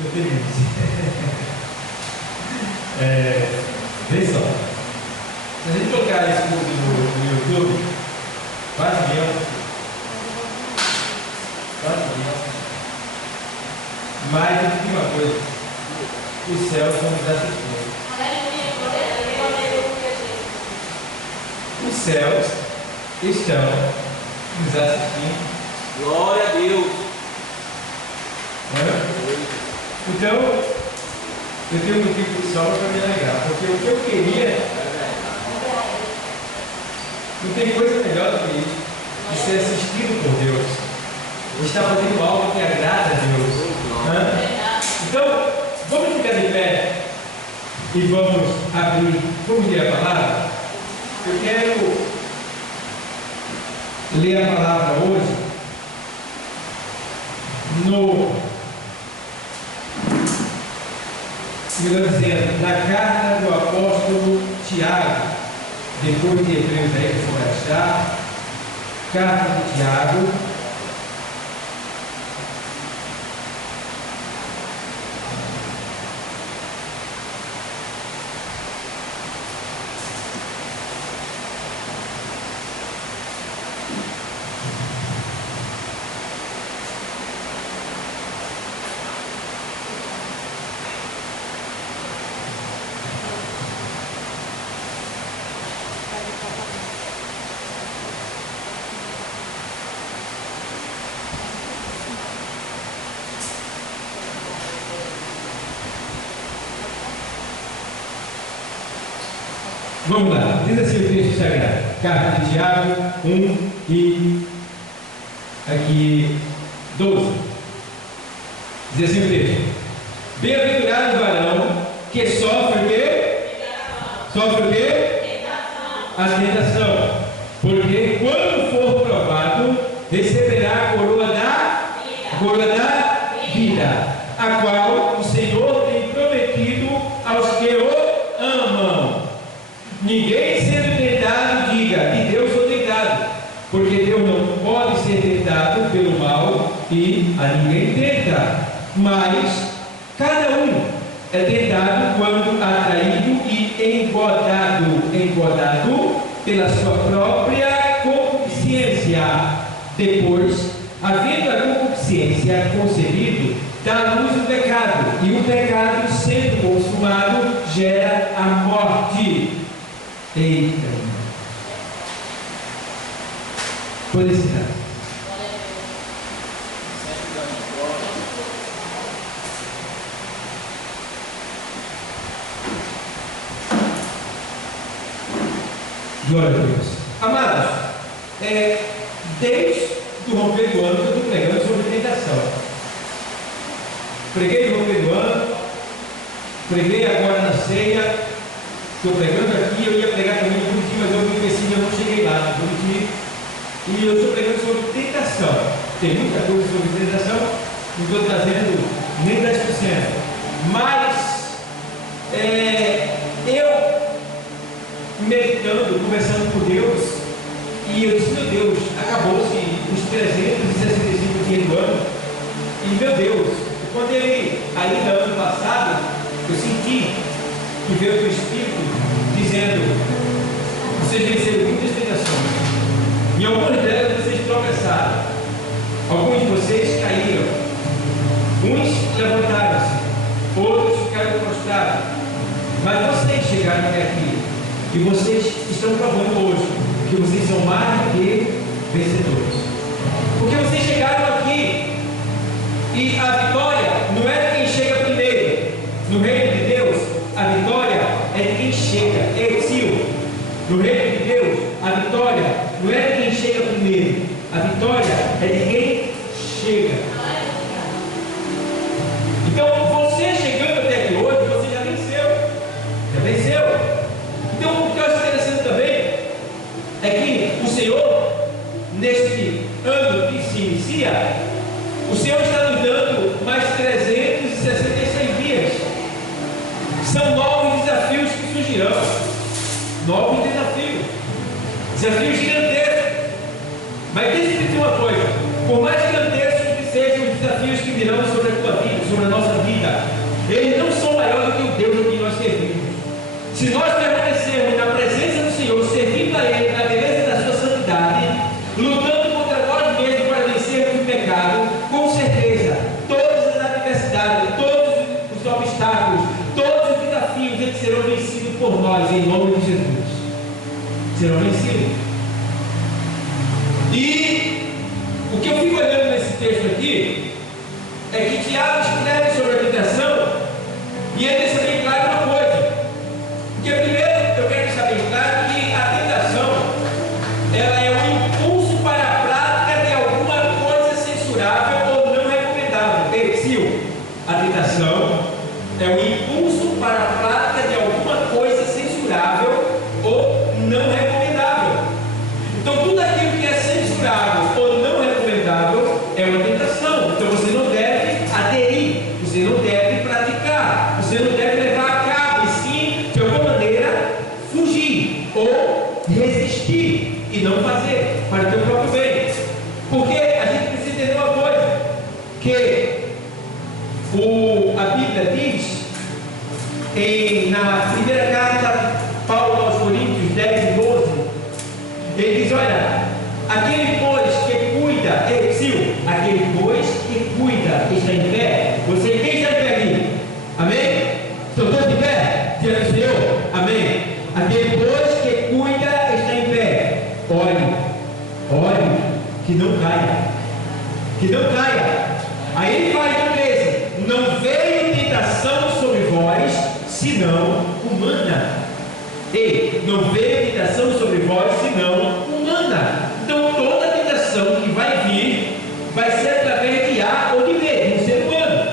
Eu tenho isso. Vê só. Se a gente colocar esse vídeo no YouTube, quase milhão. Mas eu digo uma coisa: os céus estão nos assistindo. Os céus estão nos assistindo. Glória a Deus. Então, eu tenho um motivo de sobra para me alegrar, porque o que eu queria, não tem coisa melhor do que isso, de ser assistido por Deus, de estar fazendo algo que agrada a Deus. Então, vamos ficar de pé e vamos abrir, vamos ler a palavra. Eu quero ler a palavra hoje melhor dizendo, na carta do apóstolo Tiago, depois de Hebreus aí que você vai achar, carta de Tiago, vamos lá, diz assim o texto sagrado, carta de Tiago 1 e aqui 12. Diz assim o texto: bem-aventurado o varão que sofre o quê? Sofre o quê? A tentação, porque quando for provado, receberá a coroa da vida, a qual o Senhor tem prometido aos que o amam. Ninguém sendo tentado diga, de Deus sou tentado, porque Deus não pode ser tentado pelo mal e a ninguém tenta, mas cada um é tentado quando atraído e engodado pela sua própria concupiscência. Depois, havendo a concupiscência concebido, dá à luz o pecado, e o pecado, sendo consumado, gera a morte. Eita, pode ensinar. Glória a Deus. Amados, desde o romper do ano que eu estou pregando sobre tentação. Preguei no romper do ano, preguei agora na ceia. Estou pregando aqui, eu ia pregar também no Buriti, mas eu me esqueci, eu não cheguei lá no Buriti. E eu estou pregando sobre tentação. Tem muita coisa sobre tentação, não estou trazendo nem 10%. Mas, eu, meditando, conversando com Deus, e eu disse, meu Deus, acabou-se os 365 dias do ano. E, meu Deus, quando ele, ainda ano passado, eu senti que veio do Espírito dizendo: vocês venceram muitas tentações, em algumas delas vocês tropeçaram, alguns de vocês caíram, uns levantaram-se, outros ficaram prostrados, mas vocês chegaram até aqui, e vocês estão provando hoje que vocês são mais do que vencedores, porque vocês chegaram aqui, e a vitória não é de quem chega primeiro. No reino de Deus, a vitória é de quem chega. No reino de Deus, a vitória não é de quem chega primeiro. A vitória é de quem chega. Então, você chegando até aqui hoje, você já venceu. Já venceu. Então, o que eu acho interessante também é que o Senhor, neste ano que se inicia, o Senhor está nos dando mais 366 dias. São novos desafios que surgirão. Novos desafios. Desafios gigantescos. Mas deixa eu dizer uma coisa: por mais gigantescos que sejam os desafios que virão sobre a tua vida, sobre a nossa vida, vida. Eles não são maiores do que o Deus a quem nós servimos. Se nós permanecermos na presença do Senhor, servindo a Ele na beleza da sua santidade, lutando contra nós mesmos para vencermos o pecado, com certeza, todas as adversidades, todos os obstáculos, todos os desafios, eles serão vencidos por nós, em nome de Jesus. Serão vencidos. E o que eu fico olhando nesse texto aqui é que Tiago escreve sobre a tentação e ele deixa bem claro uma coisa. Porque primeiro eu quero deixar bem claro que a tentação ela é um impulso para a prática de alguma coisa censurável ou não recomendável. Percil, a tentação é um impulso para a prática de alguma coisa censurável ou não recomendável. Então tudo aquilo que é censurável ou não recomendável é uma tentação. Então você não deve aderir, você não deve praticar, você não deve levar a cabo, e sim, de alguma maneira, fugir ou resistir e não fazer para o teu próprio bem. Porque a gente precisa entender uma coisa, que a Bíblia diz na primeira carta Paulo aos Coríntios 10 e 12, ele diz: olha, aquele pois que cuida, aquele pois que cuida está em pé. Você, quem está em pé aqui? Amém? Estão todos em pé? Diante do Senhor? Amém? Aquele pois que cuida está em pé. Olhe, que não caia. Que não caia. Aí ele faz a presa: não veio tentação sobre vós, senão humana. E não veio tentação sobre vós, senão humana. Então toda tentação que vai vir vai ser através de A ou de B, de um ser humano.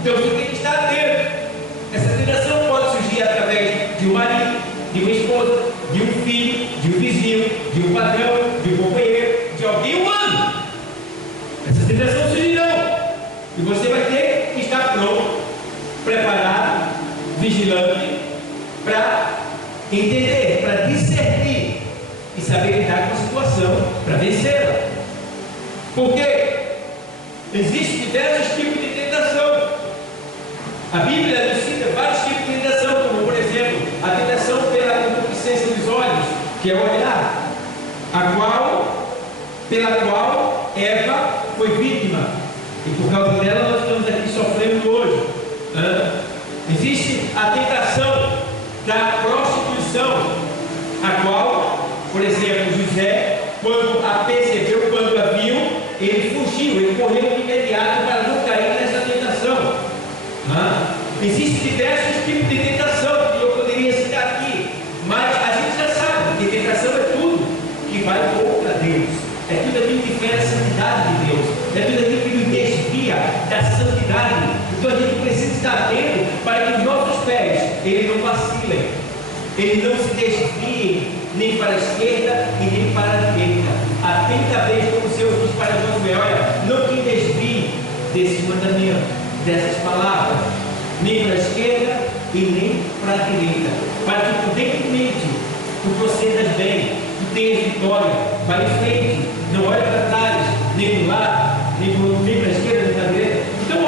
Então você tem que estar atento. Essa tentação pode surgir através de um marido, de uma esposa, de um filho, de um vizinho, de um patrão, de um companheiro, de alguém humano. Essas tentações surgirão. E você vai ter que estar pronto, preparado, vigilante, para entender, para discernir e saber lidar com a situação para vencê-la. Porque existem diversos tipos de tentação. A Bíblia nos cita vários tipos de tentação, como por exemplo a tentação pela concupiscência dos olhos, que é o olhar, pela qual Eva foi vítima, e por causa dela nós estamos aqui sofrendo hoje. Existe a tentação da prostituição, a qual, por exemplo, José, quando a percebeu, quando a viu, ele fugiu, ele correu de imediato para não cair nessa tentação. Existem diversos tipos de tentação que eu poderia citar aqui, mas a gente já sabe que tentação é tudo que vai contra Deus, é tudo aquilo que fere a santidade de Deus, é tudo aquilo que nos desvia da santidade. Então a gente precisa estar atento para que os nossos pés eles não vacilem, eles não se desviem nem para a esquerda e nem para a direita. Atentamente, como o Senhor diz para Josué: olha, não te desvie desse mandamento, dessas palavras, nem para a esquerda e nem para a direita, para que prudentemente tu procedas bem, tu tenhas vitória, vai em frente, não olhe para trás, nem para o lado, nem para a esquerda, nem para a direita. Então,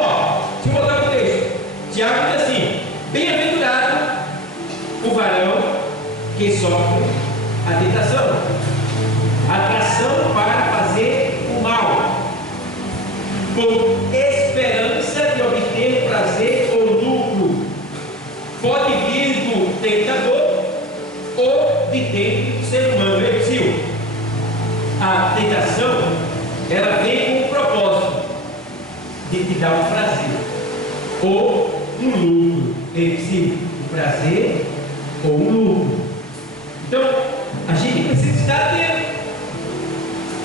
deixa eu botar o texto. Tiago diz assim: bem-aventurado o varão que sofre a tentação, a atração para fazer o mal, com esperança de obter prazer ou lucro. Pode vir do tentador ou de dentro do ser humano. Repetindo, a tentação ela vem com o propósito de te dar um prazer ou um lucro. Repetindo, um prazer ou um lucro. Então a gente precisa estar atento,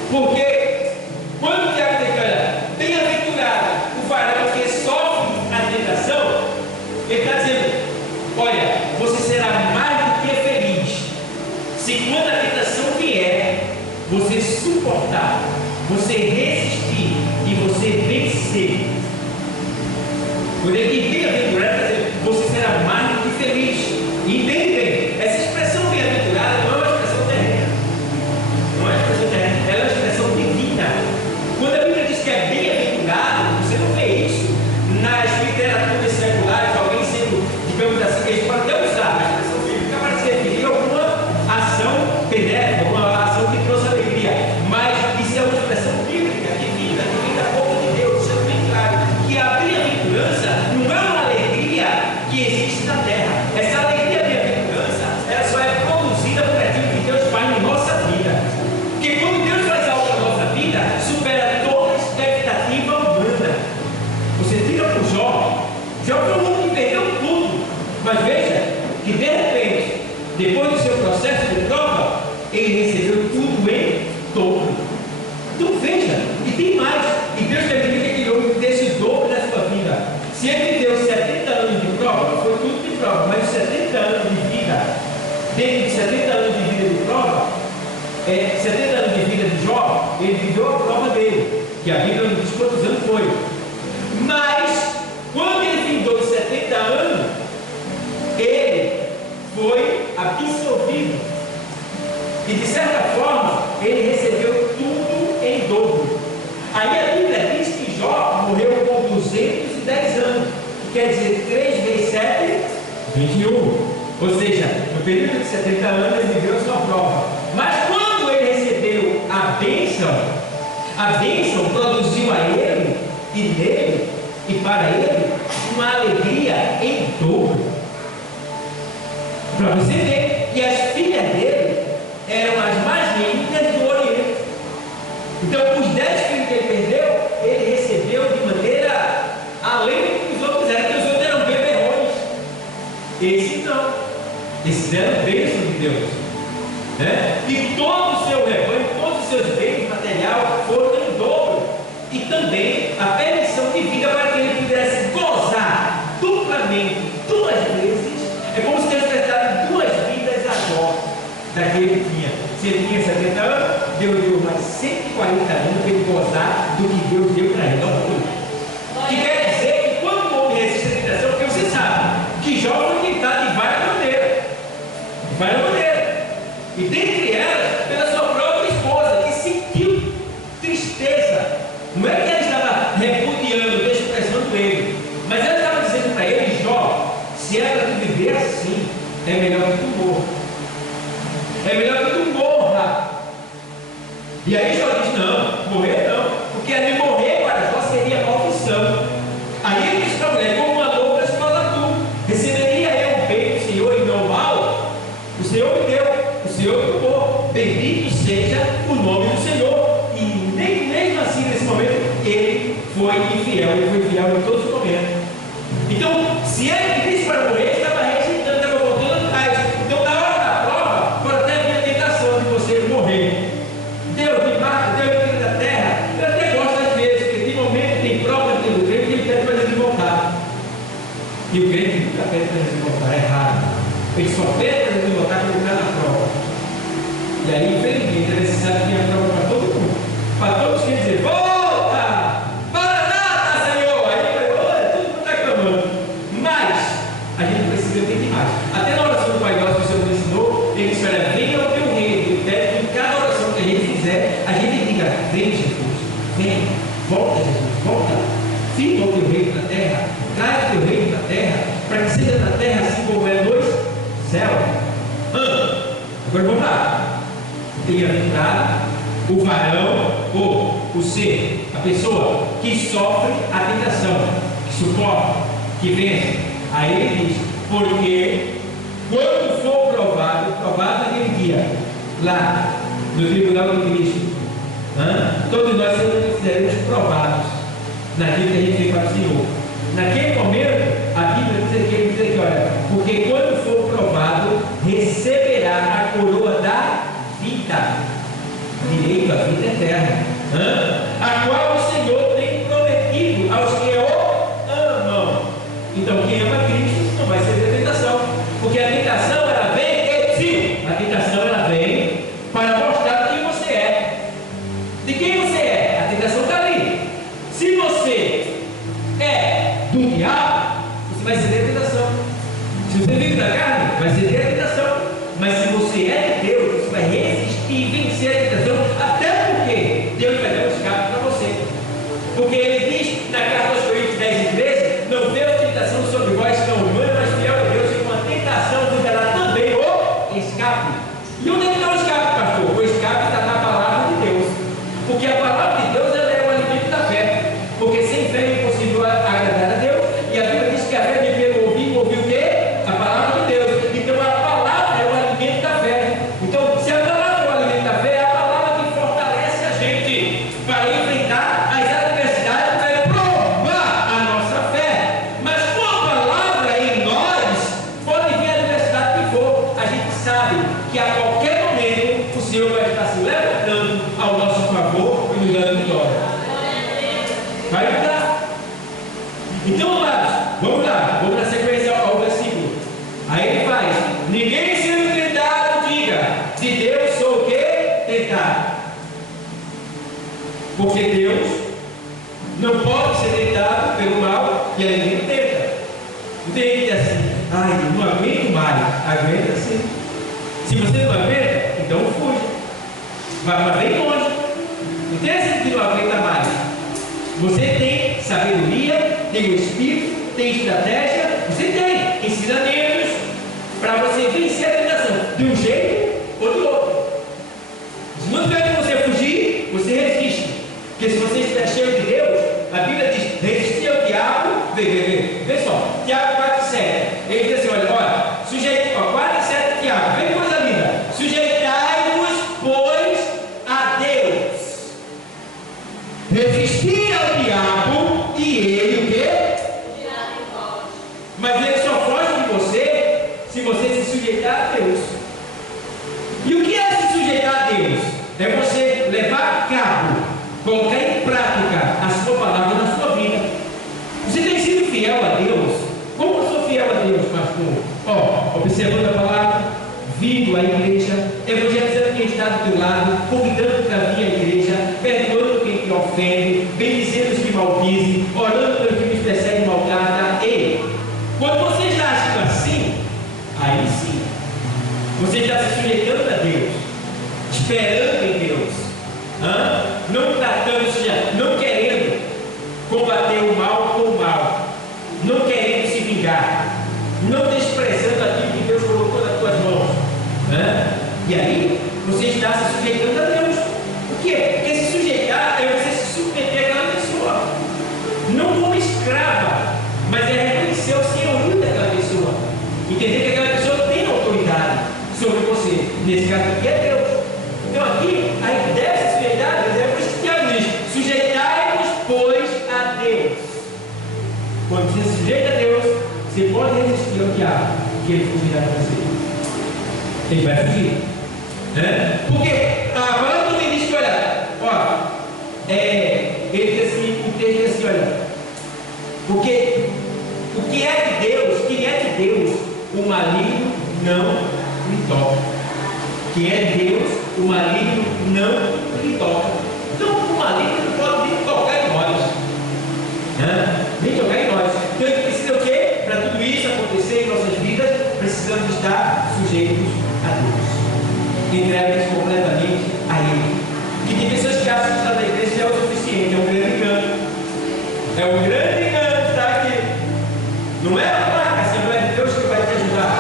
porque quando o Tiago diz: olha, bem-aventurado o varão que sofre a tentação, ele está dizendo: olha, você será mais do que feliz se quando a tentação vier, você suportar, você resistir e você vencer. Quando ele diz bem-aventurado, está dizendo: você será mais do que feliz. Entende bem? Essa expressão bem-aventurada não é uma expressão terrena, não é uma expressão terrena, ela é uma expressão divina. Quando a Bíblia diz que é bem-aventurado, você não vê isso nas literaturas fica por Jó. Jó foi um homem que perdeu tudo. Mas veja que de repente, depois do seu processo de prova, ele recebeu tudo em dobro. Então veja, e tem mais. E Deus permite que aquele homem desse dobro na sua vida. Se ele deu 70 anos de prova, foi tudo de prova, mas 70 anos de vida, dentro de 70 anos de vida de prova, 70 anos de vida de Jó, ele viveu a prova dele, que a Bíblia não diz quantos anos foi. Mas, quando ele findou os 70 anos, ele foi absolvido. E de certa forma, ele recebeu tudo em dobro. Aí a Bíblia diz que Jó morreu com 210 anos, quer dizer, 3 vezes 7, 21. Ou seja, no período de 70 anos ele viveu a sua prova. Mas quando ele recebeu a bênção produziu a ele e nele e para ele uma alegria em dobro. Para você ver que as filhas dele eram as mais lindas do Oriente. Então, os 10 filhos que ele perdeu, ele recebeu de maneira além do que os outros eram, que os outros eram beberrões. Esse não. Esses eram bênçãos de Deus. Né? E todo o seu rebanho, todos os seus bens material foram em dobro. E também a permissão de vida para que ele pudesse gozar duplamente, 2 vezes. É como se Deus tivesse dado 2 vidas a Jó daquele que tinha. Se ele tinha 70 anos, Deus deu mais 140 anos para ele gozar do que Deus deu para ele. Não, que quer dizer que quando o homem resiste à tentação, porque você sabe que Jó foi tentado de várias maneiras. E dentre elas, pela sua própria esposa, que sentiu tristeza. Não é que ela estava repudiando, desprezando ele, mas ela estava dizendo para ele: Jó, se é para tu viver assim, é melhor que tu morra. É melhor que tu morra. E aí Jó diz: não, morrer não, porque ali morrer para Jó seria maldição. Aí ele diz para a mulher: como uma louca fala tu, receberia eu o bem do Senhor e não o mal? O Senhor me deu, o Senhor me tomou, bendito seja o nome do Senhor. E nem mesmo assim, nesse momento, ele foi infiel, ele foi fiel em todos os momentos. Então, se ele disse para morrer, ele estava rejeitando, estava voltando atrás. Então, na hora da prova, pode até vir a tentação de você morrer. Deus me mata, Deus me tira da terra. Eu até gosto às vezes, porque tem momento, tem prova do crente que ele pede para Jesus voltar. E o crente nunca pede para Jesus voltar, é raro. Ele só pede para Jesus voltar quando está na prova. E aí, infelizmente, é necessário que tenha prova para todo mundo. Para todos que dizer: volta! Maranata, Senhor! Aí, todo mundo está clamando. Mas, a gente precisa ter mais. Até na oração do Pai Nosso que o Senhor nos ensinou, ele diz: olha, venha ao teu reino. Ele pede que em cada oração que a gente fizer, a gente diga: vem, Jesus, vem, volta, Jesus, volta. Fica o teu reino na terra, traz o teu reino na terra, para que seja na terra assim como é nos céus. Agora vamos lá. Bem-aventurado o varão ou o ser, a pessoa que sofre a tentação, que suporta, que vence. Aí ele diz: porque quando for provado naquele dia, lá no tribunal de Cristo, todos nós seremos provados naquilo que a gente fez para o Senhor. Naquele momento, a Bíblia diz aqui, olha, porque quando for provado, receberá a coroa da vida, direito à vida eterna, a qual o Senhor tem prometido aos que o amam. Então, quem ama Cristo não vai ser tentação, porque a tentação ela vem sim, a tentação ela vem para mostrar quem você é. De quem você é? A tentação está ali. Se você é do diabo, você vai ceder a tentação. Se você vive da carne, vai ceder a tentação. Mas se você é de Deus, você vai resistir e vencer a tentação, até porque Deus vai dar um escape para você. Porque ele diz na carta aos Coríntios 10:13: não veio tentação sobre vós que é humano, mas fiel a Deus, e com a tentação vos dará também o escape. E onde é que está o escape, pastor? O escape está na palavra de Deus. Porque a palavra de Deus ela é o alimento da fé. Porque sem fé é impossível agradar a Deus. E a Bíblia diz que a fé vem pelo ouvir o quê? A palavra de Deus. Então a palavra é o alimento da fé. Vamos lá, vamos na sequência ao versículo. Aí ele faz: ninguém sendo tentado diga, de Deus sou o quê? Tentado. Porque Deus não pode ser tentado pelo mal e aí ele tenta. Não tem gente assim, ai, não aguento mais. Aguenta sim. Se você não aguenta, então fuja. Vai bem longe. Não tem assim que não aguenta mais. Você tem sabedoria, tem o espírito, tem estratégia, você tem ensinamentos para você vencer a tentação de um jeito ou do outro. Se não tiver que você fugir, você resiste. Porque se você estiver cheio de Deus, a Bíblia diz: resistir ao diabo. Vê só, Tiago 4,7. Ele diz assim: olha, sujeito, 4,7 Tiago, vê que coisa linda. Sujeitai-vos, pois, a Deus. Resistir ao diabo e ele o quê? Mas ele só foge de você se você se sujeitar a Deus. E o que é se sujeitar a Deus? É você levar a cabo, colocar em prática a sua palavra na sua vida. Você tem sido fiel a Deus? Como eu sou fiel a Deus, pastor? Observando a palavra, vindo à igreja, evangelizando quem está do teu lado, convidando para vir à igreja, perdoando quem te ofende, bendizendo os que maldizem, orando pelo que nos persegue e maltrata. Ei, quando você está agindo assim, aí sim, você está se sujeitando a Deus, esperando em Deus, não tratando, não querendo combater o mal com o mal, não querendo se vingar, não desprezando aquilo que Deus colocou nas tuas mãos. E aí você está se sujeitando a Deus. Por quê? Porque se sujeitar é você se submeter àquela pessoa, não como escrava, mas é reconhecer o senhorio daquela pessoa, entender que aquela pessoa tem autoridade sobre você. Nesse caso aqui é Deus. Então aqui a ideia de se sujeitar a Deus é por isso que Tiago diz: sujeitai-vos, pois, a Deus. Quando você se sujeita a Deus, você pode resistir ao diabo, que ele fugirá de você. Ele vai fugir. Porque a palavra também diz que, olha, ele diz assim, o texto diz assim, olha, porque o que é de Deus, quem é de Deus, o maligno não lhe toca. Quem é de Deus, o maligno não lhe toca. Então o maligno não pode nem tocar em nós. Nem tocar em nós. Então ele precisa o quê? Para tudo isso acontecer em nossas vidas, precisamos estar sujeitos a Deus, entregues completamente a Ele. E tem pessoas que acham que estar na igreja é o suficiente, é um grande engano. É um grande engano estar aqui. Não é a Assembleia de Deus que vai te ajudar,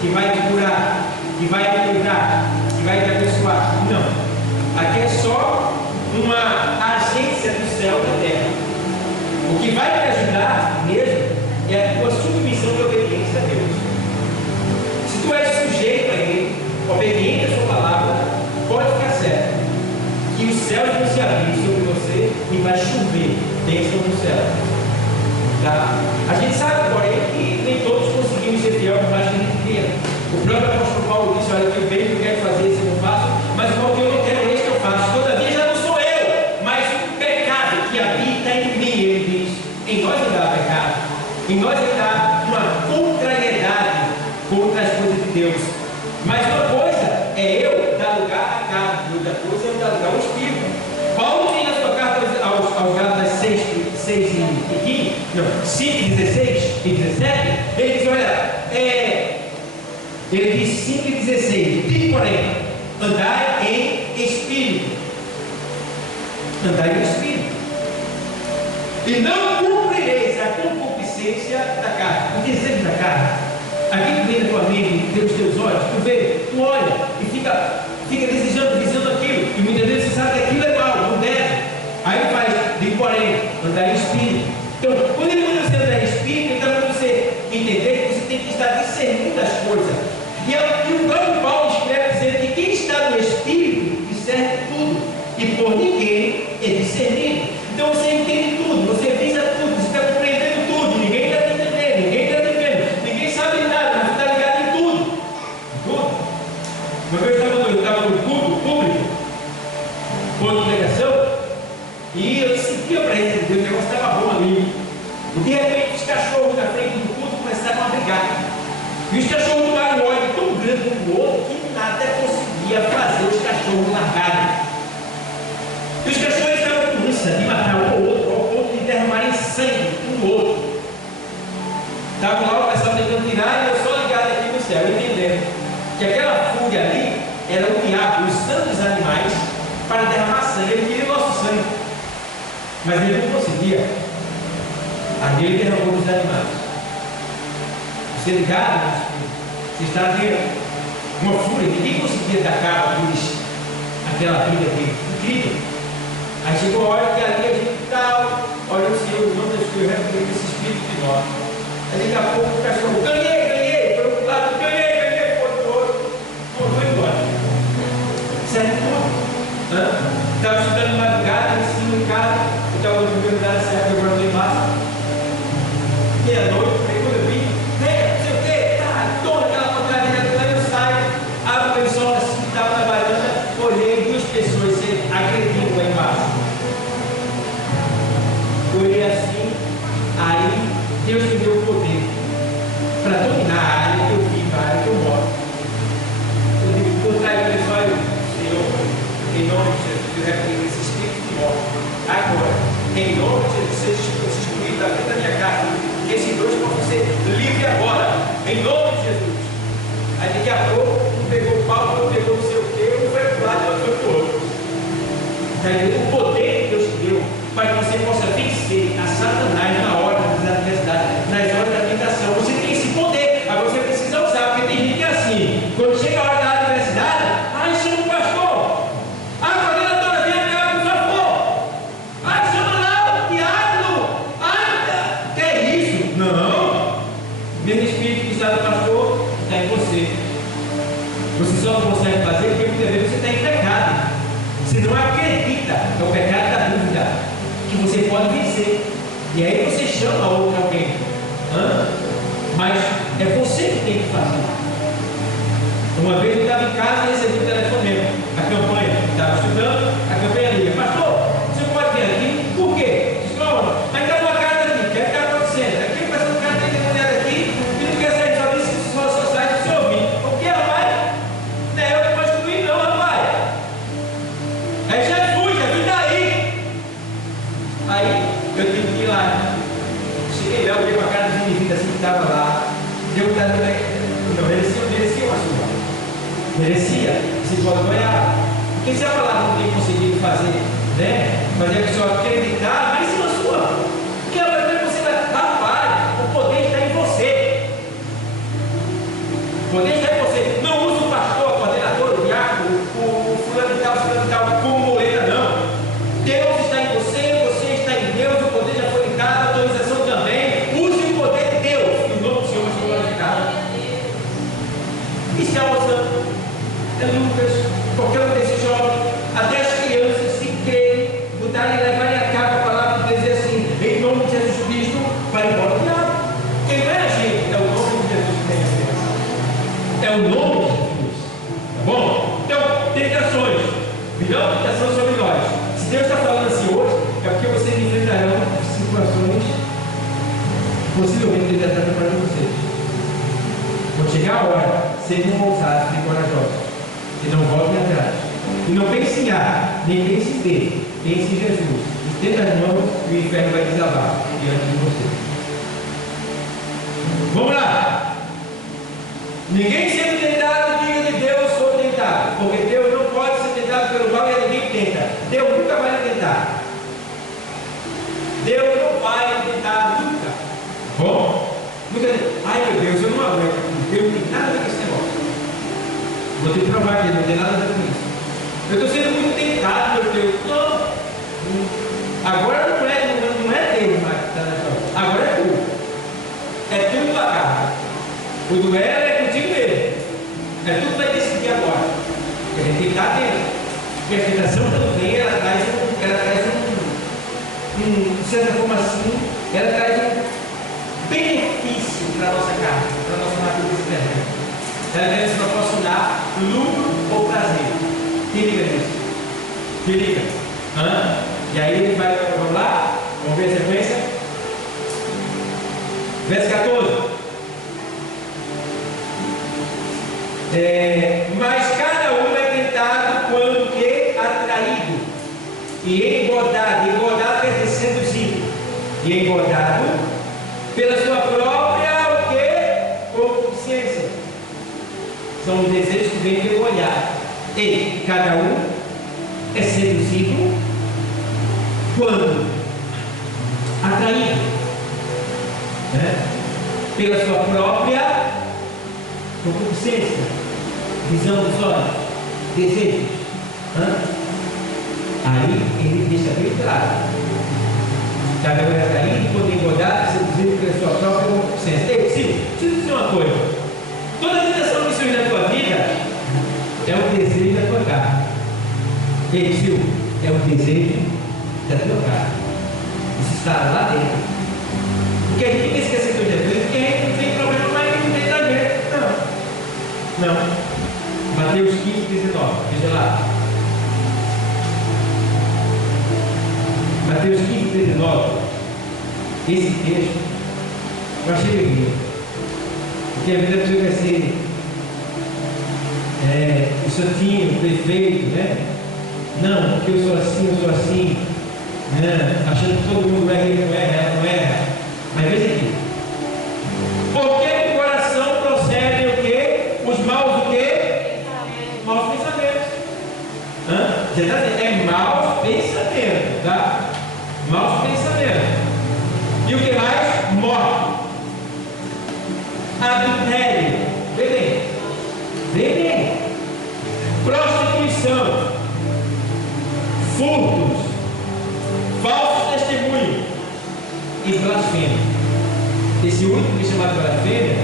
que vai te curar, que vai te livrar, que vai te abençoar. Não. Aqui é só uma agência do céu e da terra. O que vai te ajudar mesmo é a tua submissão e obediência a Deus. Se tu és sujeito a Ele, obediente à sua palavra, pode ficar certo que os céus vão se abrir sobre você e vai chover bênção do céu. Tá? A gente sabe, porém, que nem todos conseguimos ser fiel por mais que a gente queira. O próprio apóstolo Paulo disse: olha, que eu vejo que eu quero fazer, isso eu não faço, mas o mal que eu não quero, esse que eu faço. Todavia já não sou eu, mas o pecado que habita em mim, ele diz. Em nós não dá pecado, em nós está uma contrariedade contra as coisas de Deus. Mas uma coisa é eu dar lugar a carne, outra coisa é eu dar lugar ao Espírito. Paulo tem na sua carta aos Gálatas 5, 16 e 17, ele diz: olha, ele diz 5 e 16: diz, porém, andai em Espírito, andai em Espírito, e não cumprireis a concupiscência da carne, o desejo da carne. Aqui que vem na tua mente, pelos teus olhos, tu vê, tu olha e fica desejando, visando aquilo, e muitas vezes você sabe que aquilo é mal, não deve. Aí ele faz, de porém, andar em Espírito. Então, quando ele manda você andar em Espírito, então para você entender que você tem que estar discernindo as coisas. E o próprio Paulo escreve dizendo que quem está no Espírito discerne tudo, e por ninguém é discernido. Então você entende tudo, você visa tudo, você está compreendendo tudo, ninguém está entendendo, ninguém está entendendo, ninguém sabe nada, você está ligado em tudo. Tudo. Uma vez eu estava no culto, aqueles cachorros na frente do culto começaram a brigar. E os cachorros tomaram um ódio tão grande um do outro que nada conseguia fazer os cachorros largarem. E os cachorros estavam com ânsia de matar um ou outro, ao ponto de derramarem sangue um do outro. Estavam lá, o pessoal tentando tirar, e eu só ligado aqui no céu, entendendo que aquela fúria ali era o diabo usando os animais para derramar sangue. Ele queria o nosso sangue, mas ele não conseguia. Ali ele derramou os animais. Você ligado, você está vendo uma fúria, ninguém conseguia dar cabo aquela briga dele, incrível. Aí chegou a hora que ali a gente tal, olha o Senhor, não deixou eu recolher esse espírito de nós. Aí daqui a pouco o cachorro, ganhei, por outro lado, ganhei, foi do outro, foi embora. Certo tudo? Estava estudando de madrugada, em cima de casa, eu estava no primeiro lugar nessa época, agora estou embaixo. Meia-noite, aí quando eu vi, não sei o que, toma aquela porcaria, aí eu saio, abro o pessoal assim, estava na varanda, olhei duas pessoas se agredindo lá embaixo. Olhei assim, aí Deus me deu o poder para dominar a área que eu vivo, a área que eu moro. Eu digo, vou trair o pessoal, Senhor, em nome de Jesus, eu repreendo esse espírito de morte. Agora, em nome de Jesus, seja excluído daqui da minha casa. Que esses dois possam ser livres agora, em nome de Jesus. Aí daqui a pouco, um pegou o pau, outro pegou não sei o que, um foi para o lado e outro foi para o outro. O poder que Deus te deu para que você possa vencer a Satanás na hora das adversidades, nas horas da tentação. Você tem esse poder, agora você precisa usar, porque tem gente que é assim, quando chega a hora da adversidade, chama o pastor, a coordenadora vem cá, por favor, chama lá o diácono, que é isso? Não, o mesmo espírito que está no pastor está em você. Você só não consegue fazer porque muitas vezes você está em pecado. Você não acredita, é o pecado da dúvida, que você pode vencer. E aí você chama outro alguém. Mas é você que tem que fazer. Uma vez eu estava em casa e recebi um telefonema. A campanha, estava estudando, a campanha liga. Pastor, você pode vir aqui? Por quê? Diz, mas está numa casa aqui, o que está acontecendo? Aqui o pessoal do cara tem que mulher aqui, e não quer sair, só disse que só sai do seu ouvido. O que, rapaz? Não é eu que vou excluir, não, rapaz. É Jesus, a vida aí. Aí eu tive que ir lá. Cheguei lá, olhei para a cara de menina assim que estava lá. Deu não merecia uma sua. Merecia. Você pode ganhar. Porque se a palavra não tem conseguido fazer, fazer a pessoa acreditar, mas uma sua. Porque ela vai ver você vai. Rapaz, o poder está em você. O poder está em você. Não usa o pastor, o coordenador, o diácono, o fulano e tal, como muleta, não. Deus está em você, você está em Deus, o poder já foi dado, a autorização também. Use o poder de Deus, e o nome do Senhor vai ser glorificado. Isso é o Santo, é Lucas, qualquer um desses jovens, até as crianças, se crerem, botarem e levarem a cabo a palavra e dizer assim, em nome de Jesus Cristo, vai embora o diabo. Quem não é a gente, é o nome de Jesus que tem a bênção. É o nome de Jesus. Tá bom? Então, tentações. Virão tentação sobre nós. Se Deus está falando assim hoje, é porque vocês enfrentarão situações possivelmente Ele está preparando vocês. Quando chegar a hora, sejam ousados e corajosos. E não voltem atrás. E não pense em A, nem pense em B. Pense em Jesus. Estenda as mãos e o inferno vai desabar diante de você. Vamos lá. Ninguém sendo tentado, diga de Deus, sou tentado. Porque Deus não pode ser tentado pelo mal e ninguém tenta. Deus nunca vai lhe tentar. Deus não vai lhe tentar nunca. Bom? Nunca diz, ai meu Deus, eu não aguento. Deus não tem nada a ver com esse negócio. Vou te provar que ele não tem nada a ver com isso. Eu estou sendo muito tentado, meu Deus. Não. Agora não é Deus mais que está na história. Agora é tu. É tu e tua carne. O duelo é contigo mesmo. É tu que vai decidir agora. Porque a gente tem que estar dentro. Porque a tentação quando vem, ela traz de certa forma assim, ela traz um benefício para a nossa carne, para a nossa natureza terrena. Ela deve nos proporcionar lucro ou prazer. Quem liga nisso? Quem liga? E aí ele vai, vamos lá? Vamos ver a sequência? Verso 14. Mas cada um é tentado quando que atraído e engordado. Engordado quer dizer seduzido. E engordado pela sua própria o quê? Concupiscência. São os desejos que vêm pelo olhar. E cada um é seduzido quando atraído, né? Pela sua própria concupiscência, visão dos olhos, desejos. Aí ele deixa bem claro: cada um é atraído quando engordado, seduzido pela sua própria concupiscência. Ei, Silvio, deixa eu dizer uma coisa: toda a tentação que surge na tua vida é o desejo da tua carne. Ei, Silvio, é o desejo da tua carne. Isso está lá dentro. Porque a gente pensa que é setor de Deus, porque a gente não tem problema, mas a gente não tem trajeto. Não. Mateus 15, 19. Veja lá. Mateus 15, 19. Esse texto eu achei lindo. Porque a vida da pessoa vai ser o santinho, o perfeito, né? Não, porque eu sou assim, né? Achando que todo mundo erra, ele não erra, ela não erra. Mas veja aqui: porque do coração procedem o quê? Os maus o quê? Maus pensamentos. Você está dizendo? É maus pensamentos, tá? Maus pensamentos. E o que mais? Morte. Adultério. Vê bem. Prostituição. Furtos. Falso testemunho. E blasfêmia. Esse último que é chamado blasfêmia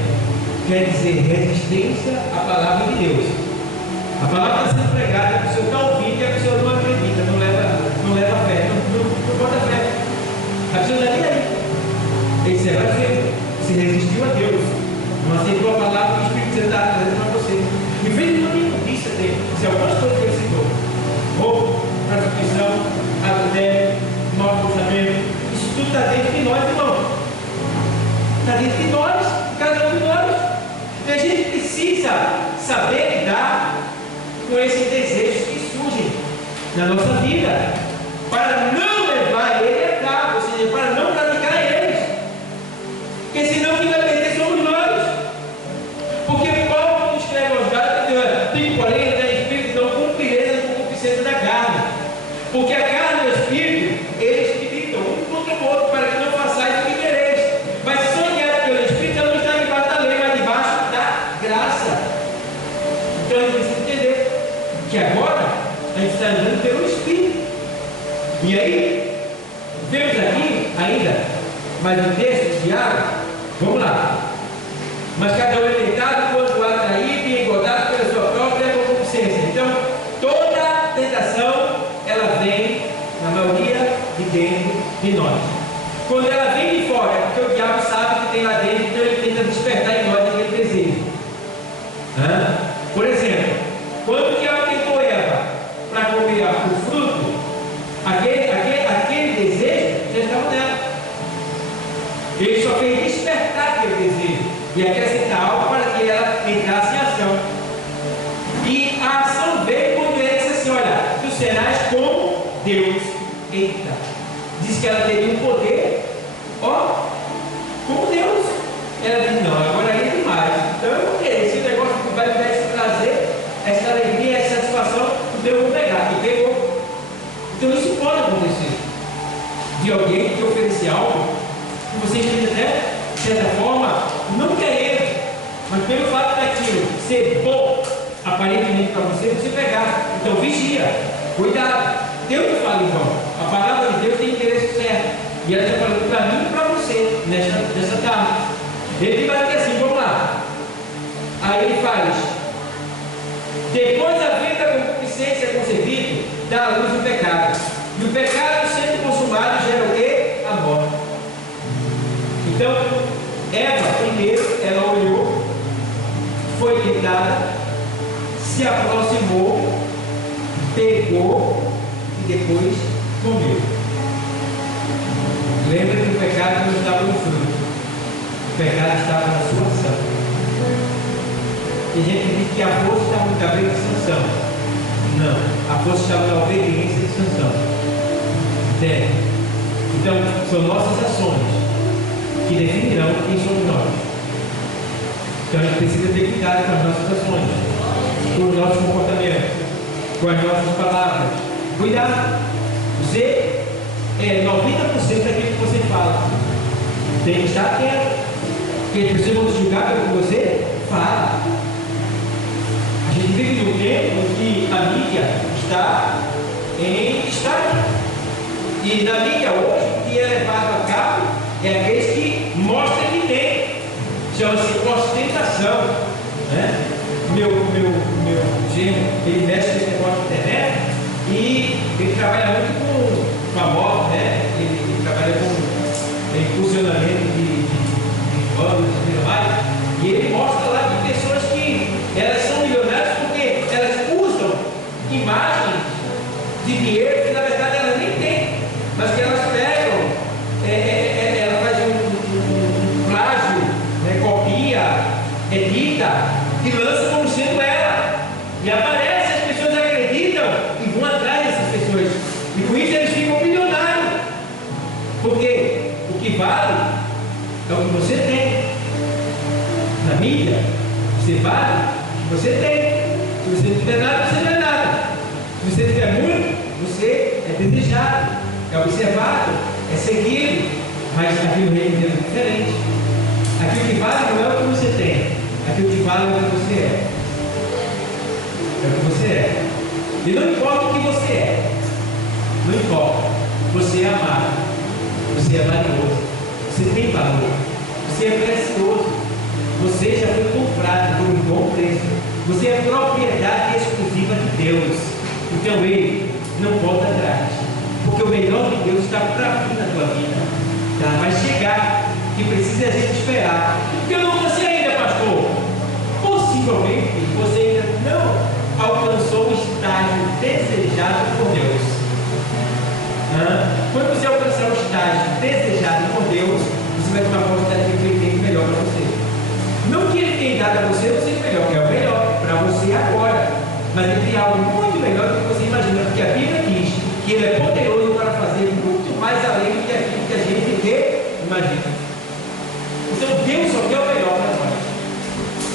quer dizer resistência à palavra de Deus. A palavra está sendo pregada, a pessoa está ouvindo e a pessoa não acredita, não leva fé, não bota fé. A pessoa está nem aí. Esse é blasfêmia. Se resistiu a Deus, não aceitou a palavra que o Espírito Santo está trazendo para você. E veja uma injustiça dele. Se algumas coisas que ele citou: roubo, prostituição, adultério, mau pensamento, isso tudo está dentro de nós, irmão. Está dentro de nós, cada um de nós. E a gente precisa saber lidar com esses desejos que surgem na nossa vida, para não levar ele a cabo, ou seja, para não praticar eles. Porque senão quem vai perder somos nós. Porque Paulo nos escreve aos Gálatas: tem porém da Espírito, não cumprirei a concupiscência da carne. Porque a carne e o Espírito, eles militam um contra o outro, para que não façais o que quereis. Mas sonhar pelo Espírito não está debaixo da lei, mas debaixo da graça. Então a gente precisa entender que agora a gente está andando pelo Espírito. E aí, vemos aqui ainda mais um texto de Tiago. Vamos lá. Mas cada um é tentado quando atraído e engordado pela sua própria concupiscência. Então, toda tentação, ela vem, na maioria, de dentro de nós. Quando ela vem de fora, é porque o diabo sabe que tem lá dentro, então ele tenta despertar em nós aquele desejo. Por exemplo, quando o diabo tentou Eva para comer o fruto, aquele desejo já estava nela. Ele só fez despertar aquele desejo e acrescentar algo para que ela entrasse em ação. E a ação veio quando ele disse assim: olha, tu serás como Deus. Eita! Diz que ela teria um poder, como Deus. Ela disse: não, agora aí é demais. Então eu vou querer. Esse negócio que vai me dar esse prazer, essa alegria, essa satisfação, então eu vou pegar. E pegou. Então isso pode acontecer. De alguém te oferecer algo que você esteja até, de certa forma, não querendo, mas pelo fato daquilo ser bom aparentemente para você, você pegar. Então vigia, cuidado. Deus fala, irmão, a palavra de Deus tem interesse certo, e ela está falando para mim e para você nessa tarde. Ele vai dizer assim: vamos lá. Aí ele faz: depois a vida da concupiscência concebido, dá à luz o pecado, e o pecado sendo consumado gera o quê? A morte. Então Eva primeiro, ela olhou, foi tentada, se aproximou, pegou e depois comeu. Lembra que o pecado não estava no fruto. O pecado estava na sua ação. Tem gente que diz que a força estava no cabelo de Sansão. Não, a força estava na obediência de Sansão. Entende? Então, são nossas ações que definirão quem somos nós. Então, a gente precisa ter cuidado com as nossas ações, com os nossos comportamentos, com as nossas palavras. Cuidado! Você é 90% daquilo que você fala. Tem que estar atento. Porque as pessoas vão te julgar pelo que você fala. A gente vive num tempo em que a mídia está em destaque. E na mídia hoje, o que é levado a cabo é aqueles que mostram que tem. Chama-se ostentação. Né? Meu genro, ele mexe nesse negócio de internet e ele trabalha muito com a moto, né? Ele trabalha com impulsionamento de bandas e tudo mais. E ele mostra lá de pessoas que elas são milionárias porque elas usam imagens de dinheiro que na verdade elas nem têm, mas que elas pegam, ela faz um plágio, né, copia, edita e lança como sendo ela. E aparece, as pessoas acreditam e vão atrás dessas pessoas. E com isso eles ficam milionários. Porque o que vale é o que você tem. Na mídia, você vale o que você tem. Se você não tiver nada, você não é nada. Se você tiver muito, você é desejado, é observado, é seguido. Mas aqui no reino de Deus é diferente. Aquilo que vale não é o que você tem. Aquilo que vale é o que você é. É o que você é. E não importa o que você é. Não importa. Você é amado. Você é valioso. Você tem valor. Você é precioso. Você já foi comprado por um bom preço. Você é propriedade exclusiva de Deus. Então ele não volta atrás. Porque o melhor de Deus está para vir na tua vida. Tá? Vai chegar. Que precisa a gente esperar. Porque eu não você ainda, pastor. Possivelmente você ainda não alcançou o estágio desejado por Deus. Quando você alcançar o estágio desejado por Deus, você vai ter uma oportunidade de que Ele tem melhor para você. Não que Ele tem dado a você, não seja melhor, que é o melhor para você agora. Mas Ele tem algo muito melhor do que você imagina, porque a Bíblia diz que Ele é poderoso para fazer muito mais além do que aquilo que a gente imagina. Então Deus só quer o melhor para nós.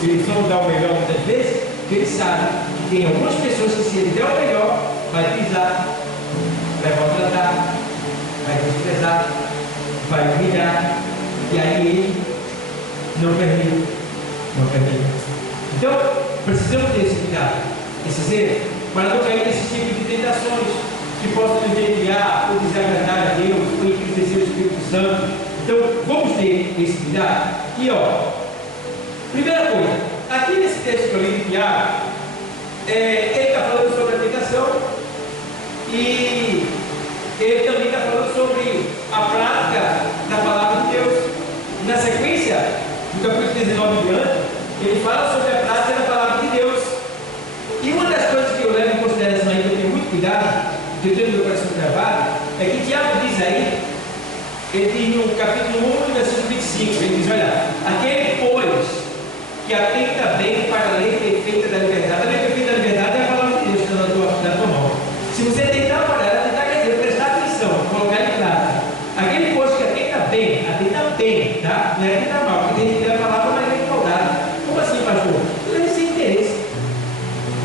Ele só não dá o melhor muitas vezes, porque Ele sabe que tem algumas pessoas que se Ele der o melhor, vai pisar, vai maltratar, vai desprezar, vai humilhar, e aí Ele não permite. Então, precisamos ter esse cuidado, esse zelo, para não cair nesse tipo de tentações que possam nos desviar ou desagradar a Deus, ou entristecer o Espírito Santo. Então, vamos ter esse cuidado. E primeira coisa, aqui nesse texto que eu li de Tiago, ele está falando sobre a tentação e ele também está falando sobre a prática da palavra de Deus. Na sequência, no capítulo 19 em diante, ele fala sobre a prática da palavra de Deus. E uma das coisas que eu levo em consideração aí, que eu tenho muito cuidado, que eu tenho no meu coração gravado, é que Tiago diz aí, ele diz no capítulo 1, versículo 25, ele diz, olha, aquele pois que atenta bem para a lei perfeita da liberdade. A lei perfeita da liberdade é a palavra de Deus que está na tua mão. Se você tentar para ela, tentar quer dizer, prestar atenção, colocar em prática. Aquele pois que atenta bem, tá? Não é atenta mal, porque tem que ter a palavra, mas é empolgada. Como assim, pastor? Lê sem interesse.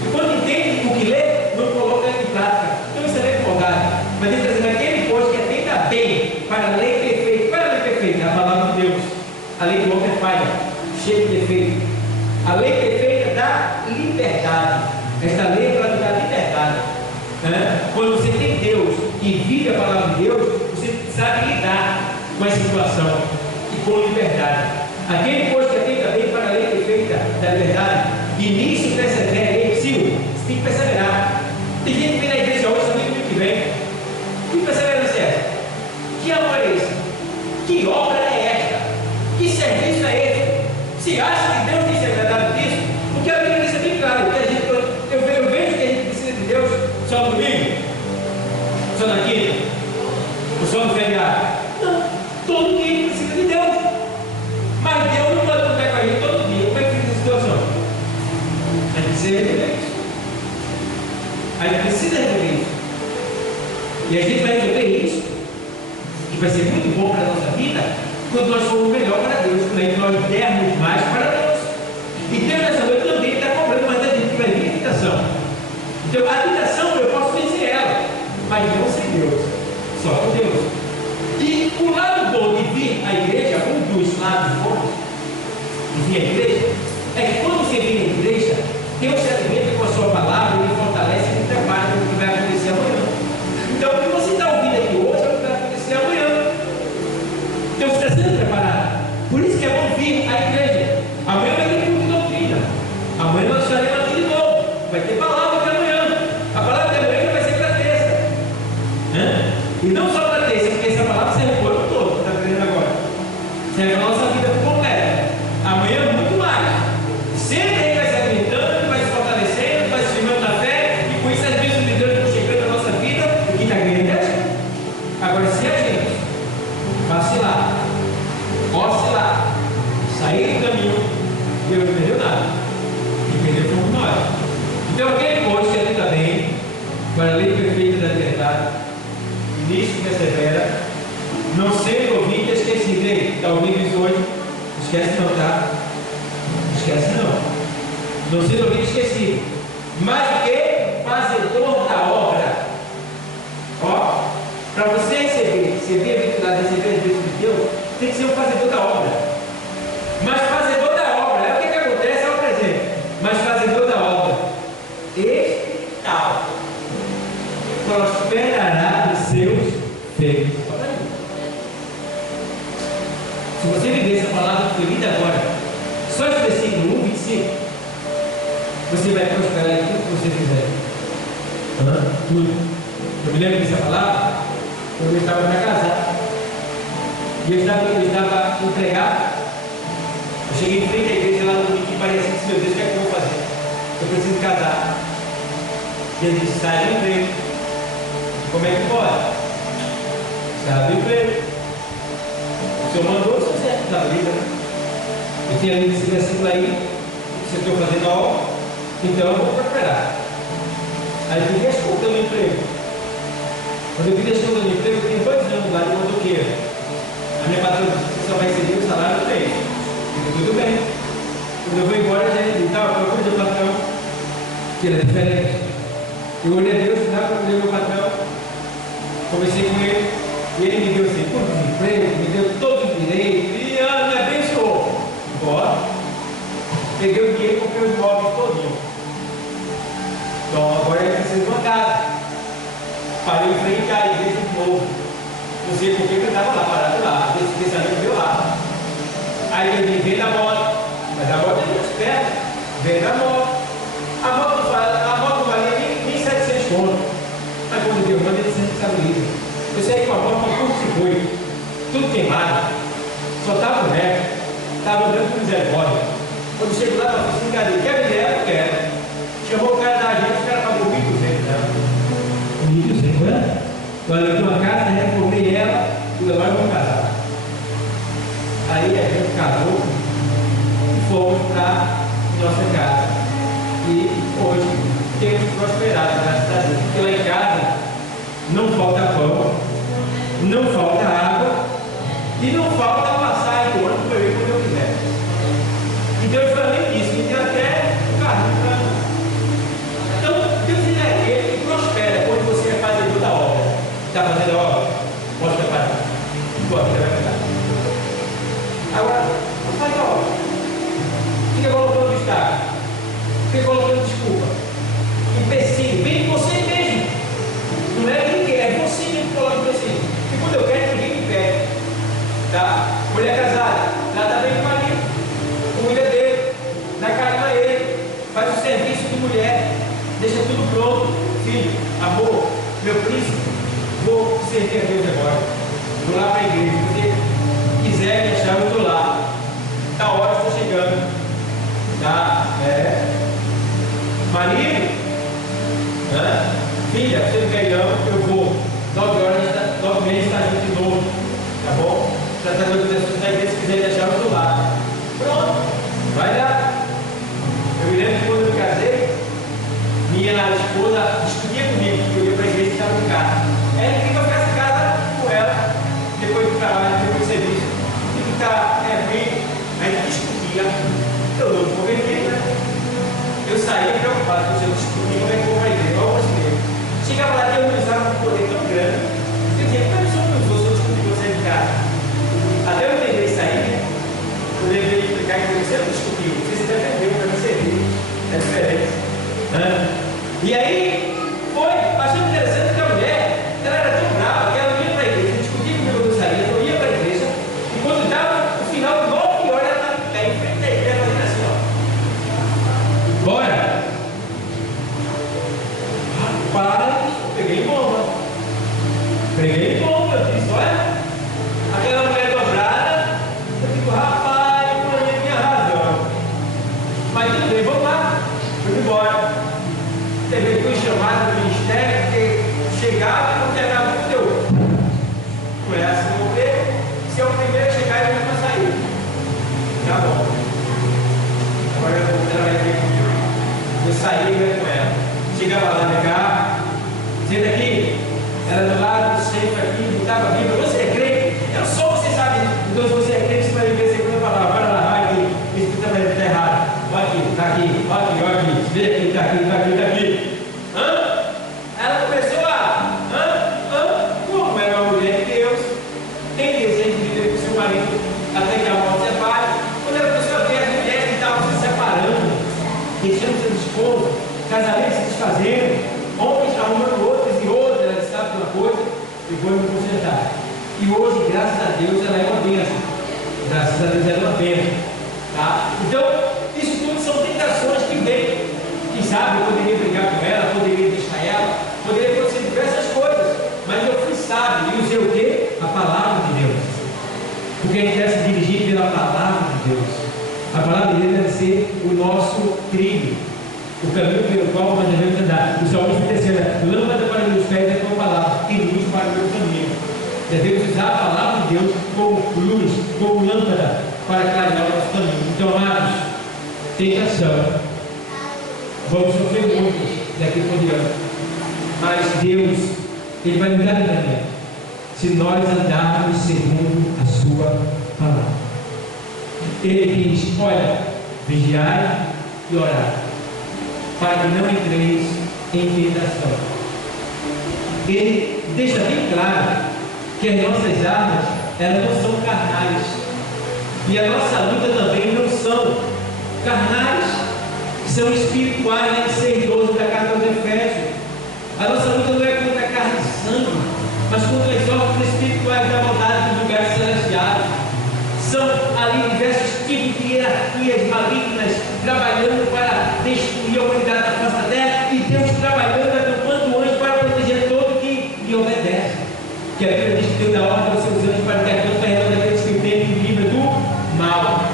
E quando entende o que lê, não coloca em prática. Então isso é empolgado. Mas ele está dizendo, aquele pois que atenta bem para a lei perfeita. Qual é a lei perfeita? A palavra de Deus. A lei do homem é falha, cheia de defeito. A lei perfeita da liberdade. Esta lei é para nos dar liberdade. Quando você tem Deus e vive a palavra de Deus, você sabe lidar com a situação e com liberdade. Aquele pois que atenta bem para a lei perfeita da liberdade, e nisso persevera, você tem que perseverar. Tem gente que vem na igreja hoje, também domingo que vem. Que perseverança é essa? Que amor é esse? Que obra é esta? Que serviço é esse? Se acha que Deus tem se agradado disso? Porque a Bíblia diz bem claro, que eu vejo que a gente precisa de Deus só no domingo, só na quinta, ou só no feriado. Não, todo dia precisa de Deus. Mas E a gente vai resolver isso, que vai ser muito bom para a nossa vida, quando nós formos melhor para Deus, quando nós dermos mais para Deus. E Deus nessa noite também está cobrando mais da gente que vai vir a tentação. Então a tentação eu posso vencer ela, mas não sem Deus, só com Deus. E o lado bom de vir à igreja, um dos lados bons de vir à igreja, é que quando você vem à igreja, Deus se alimenta com a sua palavra, Ele fortalece e Ele prepara para o que vai acontecer amanhã. Então o que você está ouvindo aqui hoje é o que vai acontecer amanhã. Então você está sendo preparado. Por isso que é bom vir à igreja. Amanhã vai ter culto de doutrina. Amanhã nós estaremos aqui de novo. Vai ter palavra de amanhã. A palavra de amanhã vai ser para terça. E não só para terça, porque essa palavra serve para o ano todo, está aprendendo agora. Serve para a nossa vida completa. Amanhã muito mais. Sempre Ele vai se alimentando, vai se fortalecendo, vai se firmando na fé, e com isso as bênçãos de Deus vão chegando na nossa vida, e que está ganhando é a gente. Agora, se a gente vacilar, oscilar, sair do caminho, Deus não perdeu nada. E perdeu como nós. Então, aquele pois que atenta bem para a lei perfeita da liberdade, nisso persevera, não sendo ouvido e esquecido. Está ouvindo isso hoje? Não esquece não, tá? Não esquece não. Não sendo ouvido e esquecido, mas que fazedor da obra. Ó, para você receber a vitória, receber as bênçãos de Deus, tem que ser um fazedor da obra. Mas fazedor da obra, é o que acontece ao presente. Mas fazedor da obra, este tal prosperará nos seus feitos. Se você viver essa palavra que foi lida agora, só esse versículo 1, 25, você vai prosperar em tudo que você fizer. Tudo. Eu me lembro dessa palavra quando eu estava para casar. E eu estava empregado. Eu cheguei em frente à igreja lá no domingo e parecia assim, meu Deus, o que é que eu vou fazer? Eu preciso casar. E ele disse, sai do emprego. Como é que pode? Sai do emprego. O Senhor mandou, o Senhor certo da vida. Eu tinha lido esse versículo aí, se eu estou fazendo a obra, então eu vou prosperar. Aí eu fiquei escutando o emprego. Quando eu fiquei escutando o emprego, eu tinha 2 anos lá de motoqueiro. A minha patroa disse que só vai receber o salário do mês. Tudo bem. Quando eu vou embora, a gente disse, procura o patrão, que era diferente. Eu olhei a Deus, procurei meu patrão, conversei com ele, e ele me deu assim, por desemprego, me deu todo o direito, e me abençoou. Embora, peguei o dinheiro e comprei os móveis todinho. Então agora eu preciso de uma casa. Parei em frente à igreja de novo. Não sei porque eu estava lá, parado lá, esse amigo meu lá. Aí eu disse, vem da moto, mas a moto é muito perto, vem da moto. A moto valia nem 700 contos. Mas quando Deus manda, ele sempre estabiliza. Eu saí com a moto com curto-circuito, tudo queimado, só estava no resto, estava andando com misericórdia. Quando chego lá na oficina, cadê? Quer vender ela? Eu quero. Chamou o cara da agência, o cara pagou 1.200 nela. 1.200, né? Então eu tenho uma casa, reformei ela e agora eu vou casar. Aí a gente casou e fomos para nossa casa. E hoje temos prosperado, graças a Deus. Porque lá em casa não falta pão, não falta água e não falta passagem do ano para eu ir quando eu quiser. Então eu falei disso, que tem até um carrinho para mim. Então, Deus é aquele que prospera quando você é fazedor da obra. Está fazendo a obra? Pode preparar. Pode preparar. Agora, não faz a obra. Fica colocando obstáculo. Fica colocando desculpa. Empecilho. Vem de você mesmo. Não é ninguém, é você mesmo que coloca empecilho. Porque quando eu quero, ninguém me pede. Tá? Mulher casada, trata bem com o marido. Cuida dele. Dá carinho a ele. Faz o serviço de mulher. Deixa tudo pronto. Filho, amor, meu príncipe, vou servir a Deus agora. Vou lá para a igreja. Se quiser me achar, eu estou lá. Da hora estou chegando. Tá? Marido, filha, você não quer ir não, eu vou. 9 meses está junto de novo. Tá bom? Tratador de pessoas da igreja, se quiser me achar, eu estou lá. Pronto. Vai lá. Eu me lembro que quando eu me casei, minha esposa discutia comigo, porque eu ia para a igreja e estava em casa. Ela dia, eu não me converti, né? Eu saía preocupado com os descobrir como é que eu vou para a igreja, igual você mesmo. Chegava lá, Deus me usava um poder tão grande. Eu dizia, como é que o Senhor me usou se eu descobri você de casa? Até eu entender isso aí, né? Eu deveria explicar que você não descobriu, você se defendeu para você ver. É diferente. E aí, achei interessante que a mulher, ela era tão brava que ela ia para a igreja, discutia comigo quando eu saía, eu ia para a igreja, e quando dava o final de 9 horas, ela estava em frente da igreja, fazendo assim, ó. Bora! Rapaz, peguei bomba. Eu disse, olha, aquela mulher dobrada, eu digo, rapaz, eu tinha razão. Mas tudo bem, vamos lá, fui embora. Teve que fui chamado do ministério, porque chegava e não quebrava o conteúdo. Não é assim, vou ver, se eu primeiro chegar, eu vou sair. Tá bom. Agora ela vai vir comigo. Eu saí e ia com ela. Chegava lá no carro, senta aqui, era do lado do centro aqui, botava a Bíblia. Você é crente? Eu sou, você sabe. Então, se você é crente, você vai ver a segunda palavra. Para lá, vai aqui. Isso que também está errado. Olha aqui, está aqui, olha aqui, olha aqui. Vê aqui, está aqui, está aqui, está aqui. Ela começou como é uma mulher de Deus, tem desejo de viver com seu marido até que a morte separe. Quando ela começou a ver as mulheres que estavam se separando, deixando seus esposos, casamentos se desfazendo, homens arrumando outros e outras, ela sabe de uma coisa, e foi me consertar. E hoje, graças a Deus, ela é uma bênção. Graças a Deus, ela é uma bênção. Tá? Então, isso tudo são tentações que vêm. Quem sabe eu poderia brigar com ela, poderia deixar ela, poderia acontecer diversas coisas, mas eu fui sábio e usei o quê? A palavra de Deus. Porque a gente deve se dirigir pela palavra de Deus. A palavra de Deus deve ser o nosso trilho, o caminho pelo qual nós devemos andar. O salmista terceiro, lâmpada para meus pés é a tua palavra, e luz para o meu caminho. Devemos usar a palavra de Deus como luz, como lâmpada para clarear o nosso caminho. Então, amados, tentação. Vamos sofrer muito daqui por diante. Mas Deus, Ele vai nos dar livramento se nós andarmos segundo a sua palavra. Ele diz, olha, vigiai e orai, para que não entreis em tentação. Ele deixa bem claro que as nossas armas, elas não são carnais. E a nossa luta também não são carnais, são espirituais, né? 6:12 da carta aos Efésios. A nossa luta não é contra a carne e sangue, mas contra as obras espirituais da maldade dos lugares celestiais. São ali diversos tipos de hierarquias malignas trabalhando para destruir a humanidade da face da terra, e Deus trabalhando, acampando anjos para proteger todo que lhe obedece. Que a Bíblia diz que Deus dá ordem aos seus anjos para que acampem ao redor daqueles que o temem e livra do mal.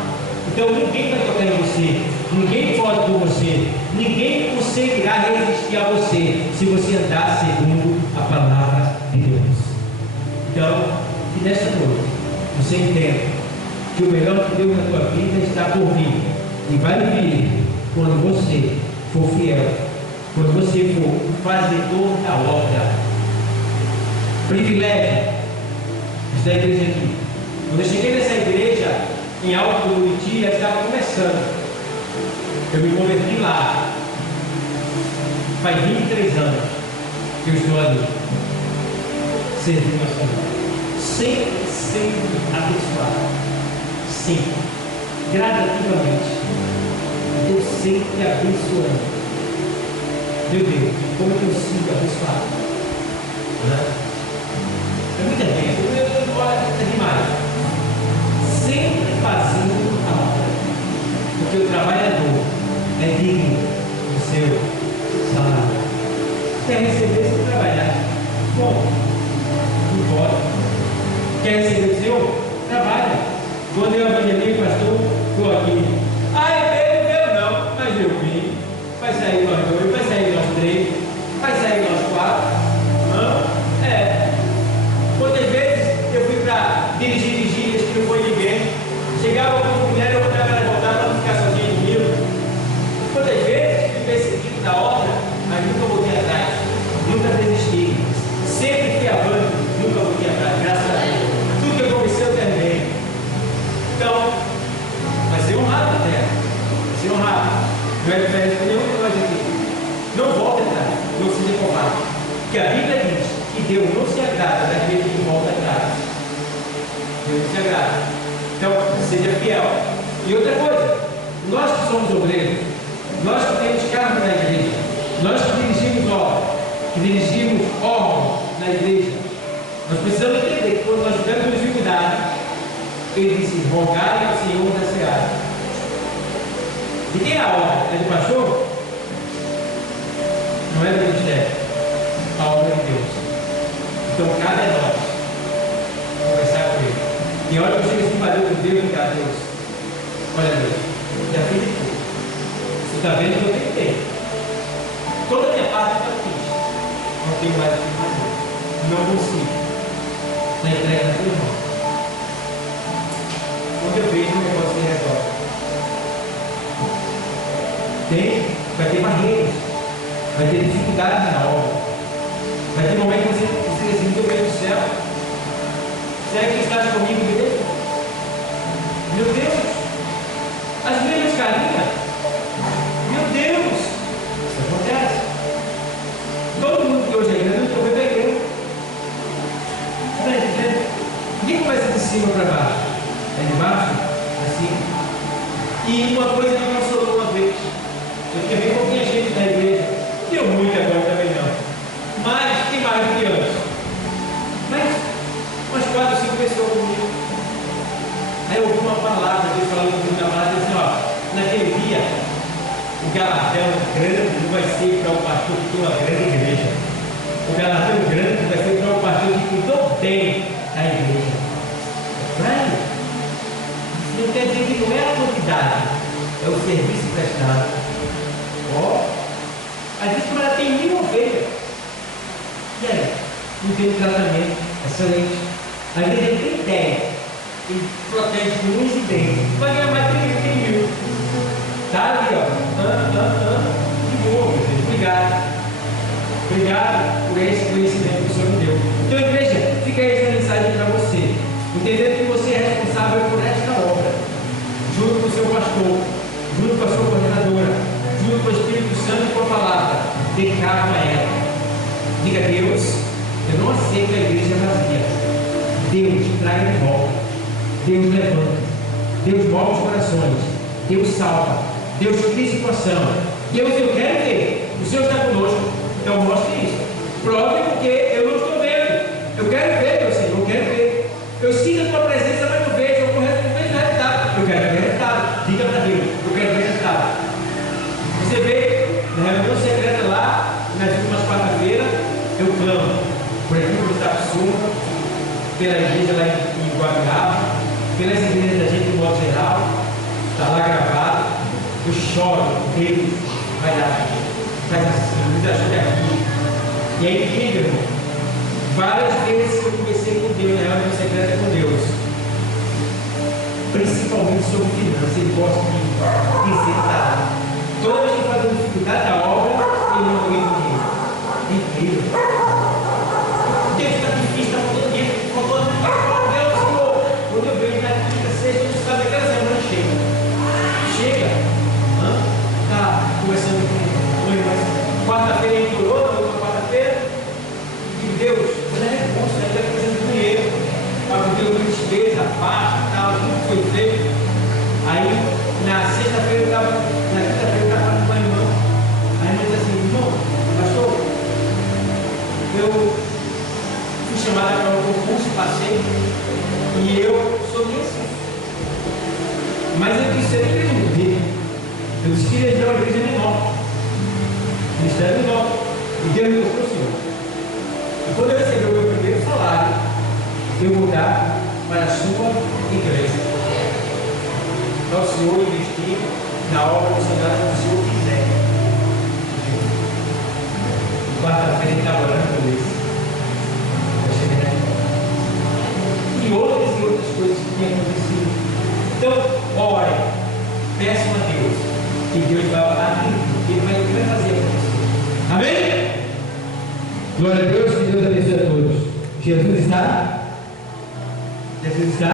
Então ninguém vai tocar em você, ninguém pode com você, ninguém conseguirá resistir a você se você andar segundo a palavra de Deus. Então, que nesta noite você entenda que o melhor que Deus na tua vida está por vir, e vai vir quando você for fiel, quando você for fazedor da obra. Privilégio da igreja aqui. Quando eu cheguei nessa igreja em Alto do Buriti, ela estava começando. Eu me converti lá. Faz 23 anos que eu estou ali, servindo ao Senhor, sempre sendo abençoado, sempre, gradativamente, Deus sempre abençoando. Meu Deus, como eu sigo abençoado, né? É muita gente, olha, é demais, sempre fazendo a obra, porque o trabalhador é digno do seu salário. Quer receber sem trabalhar? Bom, não pode. Quer receber do Senhor? Trabalha. Quando eu evangelizei, pastor, estou aqui. Veio não, mas eu vim. Vai sair nós dois, vai sair nós três, vai sair nós quatro. Quantas vezes eu fui para dirigir vigílias que não foi ninguém? Chegava com mulher, eu mandava ela voltar para não ficar sozinha comigo. Quantas vezes fui perseguido da obra, mas nunca voltei atrás, nunca desisti, sempre fui avante, nunca voltei atrás, graças a Deus. Tudo que eu não é diferente de nenhum de nós aqui. Não volte atrás, não seja covarde. Porque a Bíblia diz que Deus não se agrada daquele que volta atrás. Deus não se agrada. Então, seja fiel. E outra coisa, nós que somos obreiros, nós que temos cargo na igreja, nós que dirigimos obra, que dirigimos órgãos na igreja, nós precisamos entender que quando nós tivemos dificuldade, ele disse: rogai ao Senhor da seara. E quem é a obra? É do pastor? Não é do ministério. A obra de Deus. Então cabe a nós conversar com ele. E a hora que eu chego assim, valeu com Deus, cara, Deus. Olha, Deus, já fiz de tudo. Você está vendo que eu tentei. Toda a minha parte eu fiz. Não tenho mais o que fazer. Não consigo. Está entregue na sua mão. Quando eu vejo, o negócio se resolve. Vai ter barreiras, vai ter dificuldades na obra, vai ter momentos que você diz assim: meu Deus do céu, será que estás comigo mesmo? Meu Deus, as mesmas carinhas, meu Deus, isso acontece. Todo mundo que hoje é igreja, não estou vendo a igreja. Está entendendo? Ninguém começa de cima para baixo, é de baixo, assim. E uma coisa que me consolou uma vez. Eu fiquei bem pouquinha gente na igreja. Deu muito agora também não. Mas tem mais do que antes. Mas umas 4 ou 5 pessoas comigo. Aí eu ouvi uma palavra, Deus falando comigo na palavra, assim: ó, naquele dia, o galardão grande não vai ser para o pastor que tem uma grande igreja. O galardão grande vai ser para o pastor que cuidou bem da igreja. Claro. Isso não quer dizer que não é a quantidade, é o serviço prestado. Às vezes o cara tem 1000 ovelhas. E aí? Não tem um tratamento excelente. Às vezes ele tem 10. Ele protege com uns e 10. Vai ganhar mais que ele tem 1000. Tá ali, ó. De boa, meu Deus. Obrigado. Obrigado por esse conhecimento que o Senhor me deu. Então, igreja, fica aí essa mensagem para você. Entendendo que você é responsável por esta obra. Junto com o seu pastor. Junto com a sua coordenadora. Junto com o Espírito Santo e com a palavra, dê cabo a ela. Diga: Deus, eu não aceito a igreja vazia. Deus traz de volta. Deus levanta. Deus move os corações. Deus salva. Deus cria situação. Deus, eu quero ver. O Senhor está conosco. Então mostre isso. Prove, porque eu não estou vendo. Eu quero ver, meu Senhor. Eu quero ver. Eu sinto a tua presença, mas não vejo. Eu não vejo resultado. Eu quero ver resultado. Diga para Deus: eu quero ver resultado. Você vê, na reunião secreta lá, nas últimas quarta-feiras, eu clamo por aqui do Itapsuma, pela igreja lá em Guamiraba, pelas igrejas da gente de modo geral, está lá gravado. Eu choro, Deus vai dar, faz assim, nos ajuda aqui. E é incrível, irmão. Várias vezes que eu conversei com Deus, na reunião secreta com Deus, principalmente sobre finanças, ele gosta de dizer, tá? Toda vez que faz a dificuldade da obra, ele não vem comigo. Incrível. Deus está difícil, está faltando dinheiro, faltando Deus, Senhor. Quando eu vejo na quinta, sexta, não sabe, aquela semana chega. Chega. Está conversando com o irmão. Quarta-feira ele durou, na outra quarta-feira. E Deus, quando é recurso, ele está fazendo dinheiro. Para poder ouvir despesa, baixa, tal, tudo foi feito. Aí, na sexta-feira, eu estava. Na quinta-feira eu estava com uma irmã. A irmã disse assim: irmão, pastor, eu fui chamada para um concurso, passei, e eu sou desse. Mas eu disse: eu não queria morrer. Eu disse que ia ir a uma igreja menor, ministério menor, e Deus me mostrou o Senhor. E quando eu recebi o meu primeiro salário, eu vou dar para a sua igreja. Para o Senhor investir na obra missionária que o Senhor quiser. Quarta-feira ele está orando por isso. E outras coisas que têm acontecido. Então, ore, peçam a Deus, que Deus vai abrir, que Ele vai fazer acontecer. Amém? Glória a Deus, que Deus abençoe a todos. Jesus está? Jesus está?